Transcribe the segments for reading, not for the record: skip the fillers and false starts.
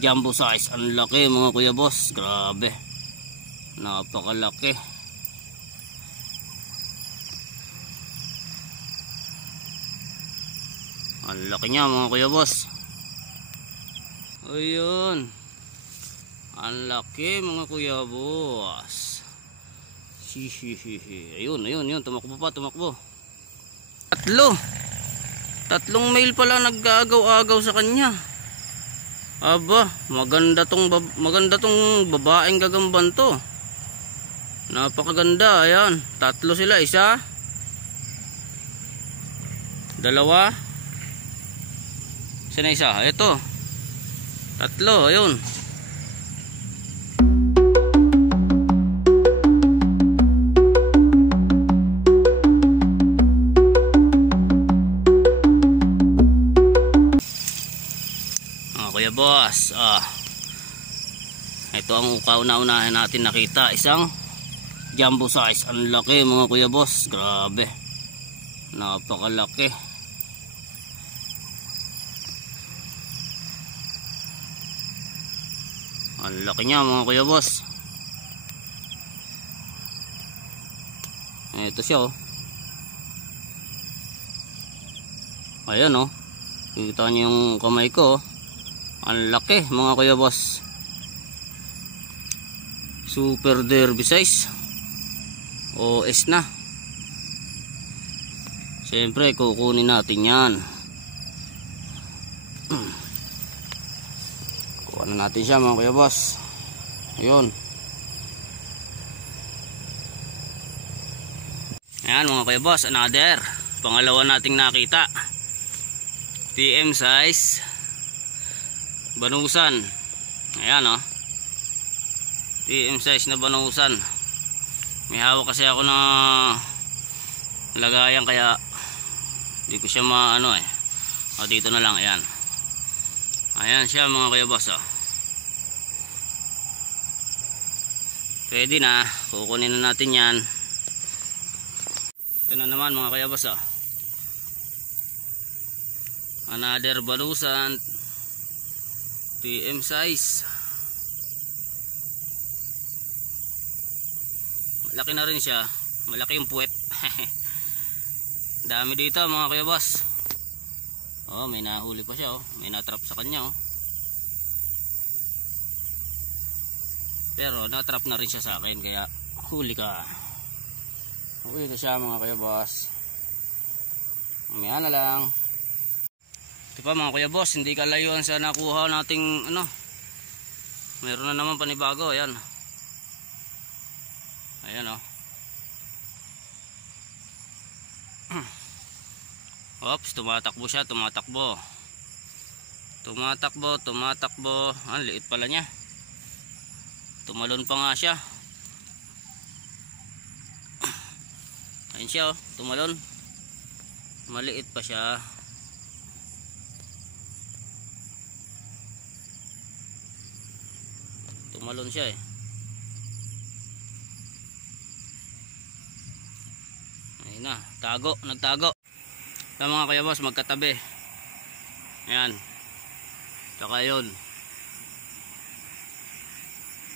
Jumbo size. Ang laki mga kuya boss. Grabe. Napakalaki. Ang laki niya mga kuya boss. Ayun. Ang laki mga kuya boss. Ayun, ayun. Tumakbo pa, tumakbo. Tatlong male pala nag-agaw-agaw sa kanya. Aba, maganda tong babaeng gagamban to. Napakaganda, ayan. Tatlo sila, isa, dalawa. Saan na isa? Ito. Tatlo, ayun. Kuya boss, ito ang kauna-unahin natin nakita, isang jumbo size. Ang laki mga kuya boss, grabe, napakalaki. Ang laki niya mga kuya boss. Ito siya oh. Ayan oh, kita niyo yung kamay ko oh. Ang laki mga kuya boss. Super derby size. OS na. Siyempre kukunin natin yan. Kuha na natin siya mga kuya boss. Ayun. Ayan mga kuya boss, another. Pangalawa nating nakita. TM size. Banusan. Ayan oh. TM size na banusan. May hawak kasi ako na lagayan kaya hindi ko siya maano eh. O dito na lang, ayan. Ayan siya mga kuya boss oh. Pwede na, kukunin na natin yan. Ito na naman mga kuya boss oh. Another banusan. TM size. Malaki na rin siya. Malaki yung puwet. Dami dito mga kuya boss. Oh, may nahuli pa siya oh. May natrap sa kanya oh. Pero natrap na rin siya sa akin kaya huli ka. Huli na siya mga kuya boss. Mamaya na lang. Ito pa mga kuya boss, hindi kalayuan sa nakuha nating ano. Meron na naman panibago, ayan. Ayan oh. Oops, tumatakbo siya, tumatakbo. Tumatakbo. Ang liit pala niya. Tumalon pa nga siya. Ayun siya oh, tumalon. Maliit pa siya. Tumalon siya eh. Ayun na, nagtago. Ito mga kuya boss, magkatabi. Ayan. Tsaka yun.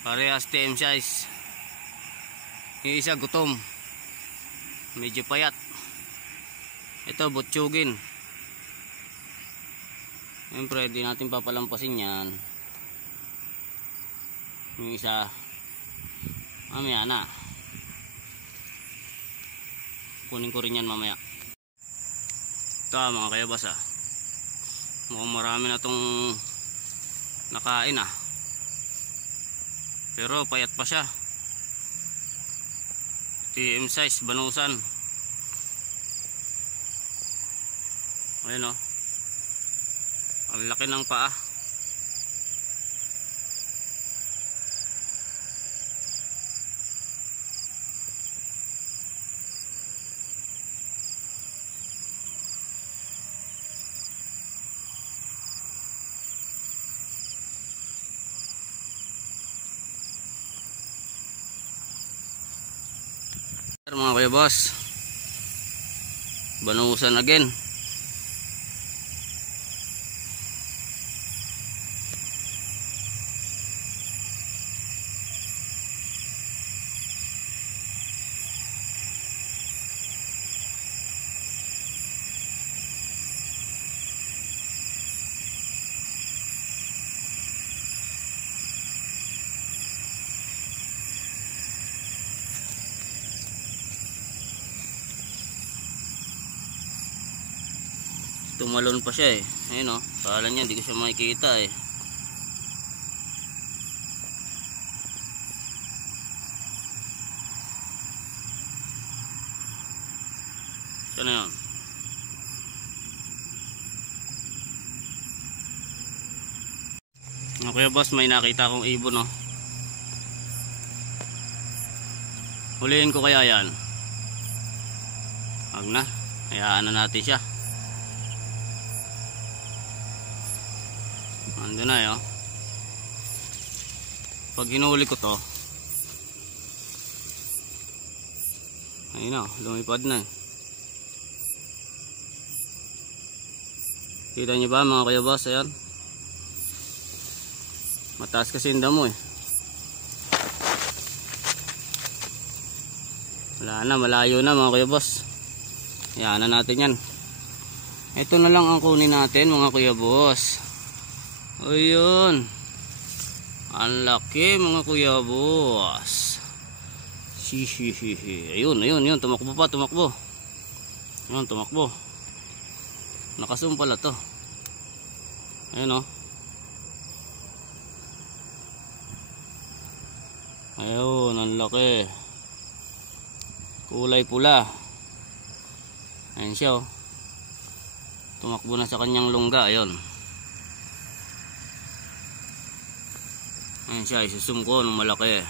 Parehas TM size. Yung isa gutom. Medyo payat. Ito butchugin. Siyempre di natin papalampasin yan. Yung isa mamaya na. Kunin ko rin yan mamaya. Ito mga kuya boss ah. Mukhang marami na tong nakain ah. Pero payat pa siya. TM size banusan. Ayan oh. Ang laki ng paa. Mga kuya boss, banusan again. tumalon pa siya eh. Ayun o, kala niya hindi ko siya makikita eh. Saan na yun? Okay boss, may nakita akong ibon oh. Huliin ko kaya yan? Wag na, hayaan na natin siya. Ando na yun. Pag hinuli ko to, ayun o, lumipad na. Kita nyo ba mga kuya boss? Ayan, mataas kasi yung damo eh. Wala na, malayo na mga kuya boss. Hayaan na natin yan. Ito na lang ang kunin natin mga kuya boss. Ayun, ang laki mga kuya boss. Ayun, tumakbo pa, tumakbo. Ayun, tumakbo. Nakasum pala to. Ayun o. Ayun, ang laki. Kulay pula. Ayun siya o. Tumakbo na sa kanyang lungga. Ayun. Ayun siya, isusum ko ng malaki.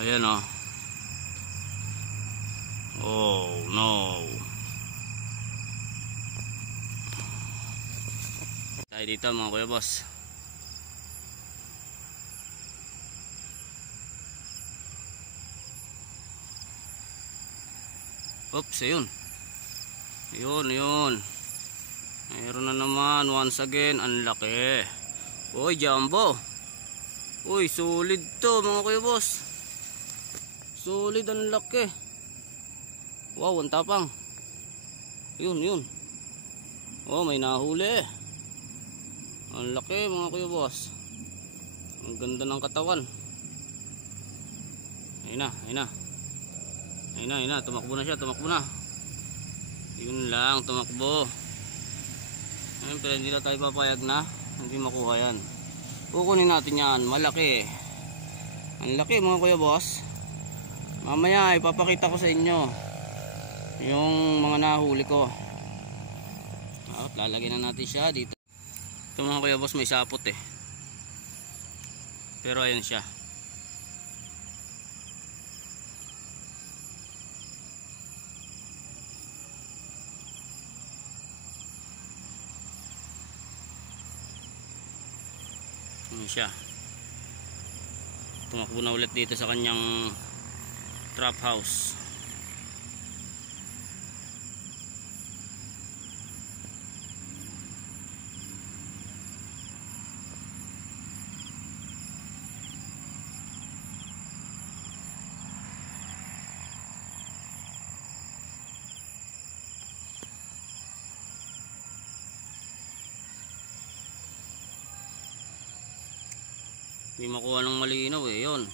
Ayan o. Oh no. Tayo dito mga kuya boss. Oops, ayun. Ayun. Mayroon na naman once again. Ang laki. Uy, jumbo. Uy, solid to mga kuya boss. Solid, ang laki. Wow, ang tapang. Yun. Oh, may nahuli. Ang laki mga kuya boss. Ang ganda ng katawan. Ayun na. Tumakbo na siya, tumakbo na. Yun lang, tumakbo. Ayun, pero hindi na tayo papayag na hindi makuha yan. Kukunin natin yan, malaki. Ang laki mga kuya boss. Mamaya ipapakita ko sa inyo yung mga nahuli ko. At lalagyan na natin siya dito. Ito mga kuya boss, may sapot eh. Pero ayun siya. Ayun siya. Tumakbo na ulit dito sa kanyang trap house. Hindi makuha ng malinaw eh, yun.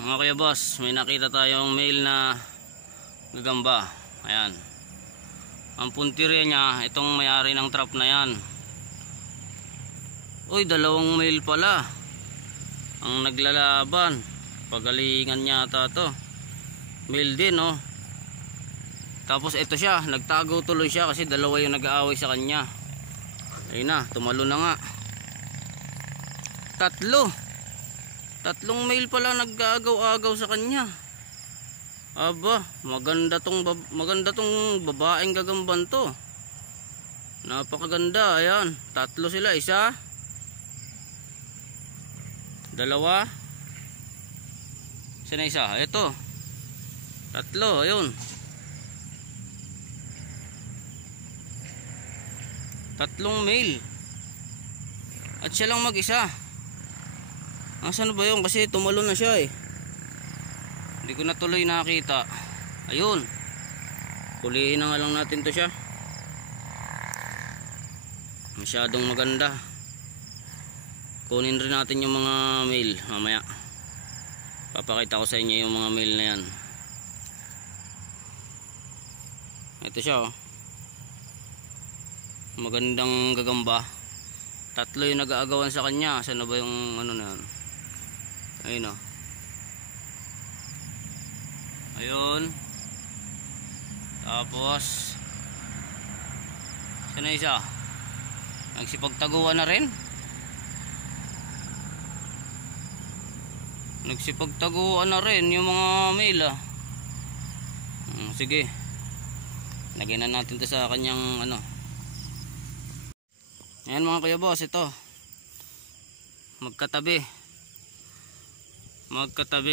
Mga kuya boss, may nakita tayong male na gagamba. Ayan. Ang puntirya niya, itong may-ari ng trap na yan. Uy, dalawang male pala ang naglalaban. Pagalingan yata to. Male din oh. Tapos ito siya, nagtago tuloy siya kasi dalawa yung nag-aaway sa kanya. Ayun na, tumalo na nga. Tatlong male pala nag-aagaw-agaw sa kanya. Aba, maganda tong babaeng gagamban to. Napakaganda, ayan. Tatlo sila, isa, dalawa. Saan na isa? Ito. Tatlo, ayun. Tatlong male. At siya lang mag-isa. Nasaan ba yun? Kasi tumalon na siya eh. Hindi ko na tuloy nakita. Ayun. Huliin na nga lang natin to siya. Masyadong maganda. Kunin rin natin yung mga male mamaya. Papakita ko sa inyo yung mga male na yan. Ito siya, oh. Magandang gagamba. Tatlo yung nag-aagawan sa kanya. Saan na ba yung ano na yan? Ayun, oh. Ayun. Tapos saan na isa? Nagsipagtaguan na rin. Nagsipagtaguan na rin yung mga male, ah. Sige, lagyan na natin to sa kanyang ano. Ayan mga kuya boss, ito magkatabing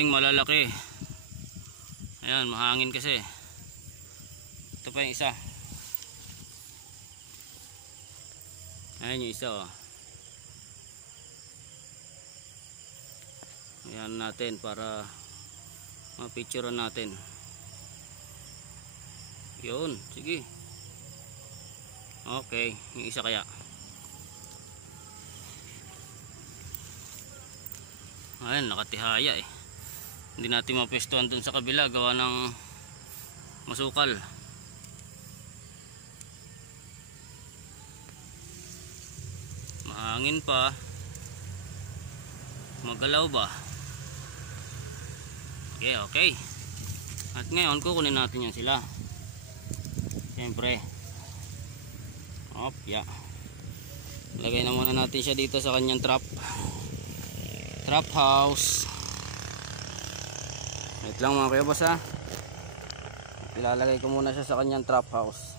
malalaki. Ayan, mahangin kasi. Ito pa yung isa. Ayan yung isa, oh. Ayan natin para mapicturean natin. Yun, sige. Okay, yung isa kaya. Ayan, nakatihaya eh. Hindi natin mapestuhan dun sa kabila, gawa ng masukal. Mahangin pa. Magalaw ba? Okay. At ngayon kukunin natin yan sila. Siyempre. Lagay na muna natin siya dito sa kanyang trap house. Wait lang mga kuya boss, ha. Ilalagay ko muna siya sa kanyang trap house.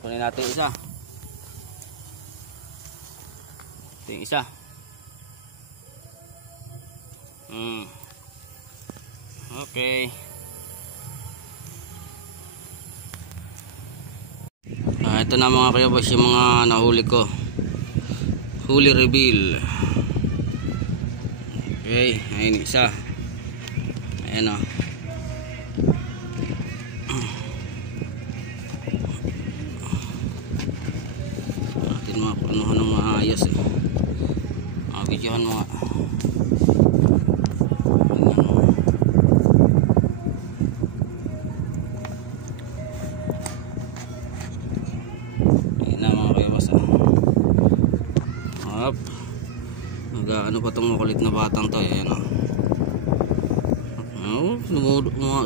Kunin natin isa. Ito yung isa. Okay. Ito na mga kuya boss yung mga nahuli ko. Huli reveal. Okay, ayun isa. Ayan, oh. Natin mapanuhan ng maayos eh. Videohan mo nga. Ano pa itong makulit na batang to, ayan, oh.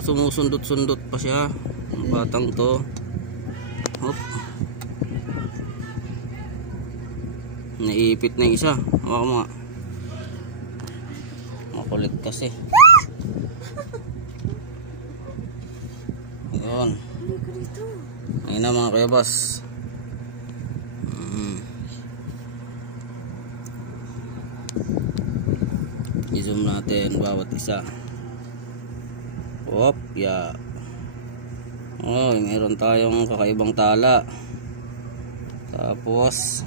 Sumusundot-sundot pa siya ang batang to. Hop. Naipit na yung isa. Hawakan mo nga. Makulit kasi. Ayan. Ayun na mga kuya boss. I-zoom natin bawat isa. Oh, meron tayong kakaibang tala. Tapos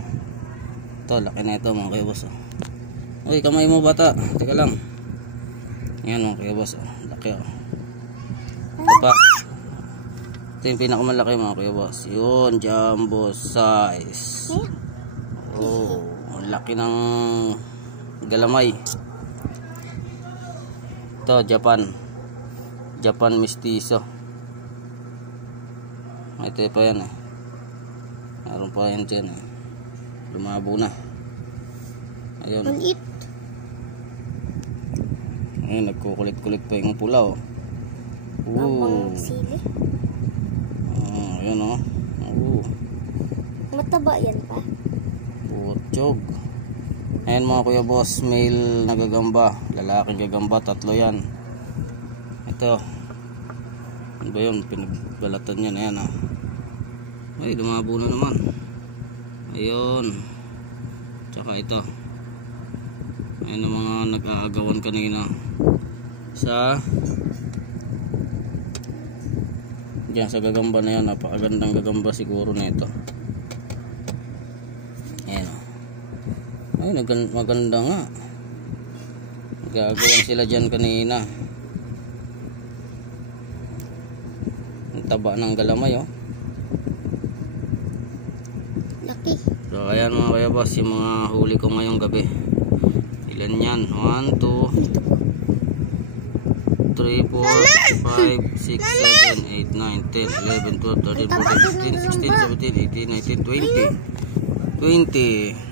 ito, laki na ito mga kuya boss, oh. Uy, kamay mo bata. Teka lang. Ayan mga kuya boss, oh. Laki, oh. Ito pa. Ito yung pinakamalaki mga kuya boss. Yun, jumbo size. Oh, laki ng galamay. Ito, Japan mestizo. Ito pa yan eh. Meron pa yan dyan eh. Lumabo na. Ayun. Ayun, nagkukulit-kulit pa yung pula, oh. Ayun, oh. Mataba yan pa. Butchog. Ayan mga kuya boss, male na gagamba, lalaking gagamba, tatlo yan. Ito, ano ba yun, pinagbalatan yan, ayan, ah. Ay, lumabo na naman. Ayun. Tsaka ito, ayan ang mga nag-aagawan kanina sa diyan sa gagamba na yan. Napakagandang gagamba siguro na ito. Ayan, ay, maganda nga. Gagawan sila dyan kanina. taba ng galamay, oh. Laki. So ayan mga kuya boss, yung mga huli ko ngayong gabi. Ilan yan? 1, 2, 3, 4, 5, 6, 7, 8, 9, 10, 11, 12, 13, 14, 15, 16, 17, 18, 19, 20.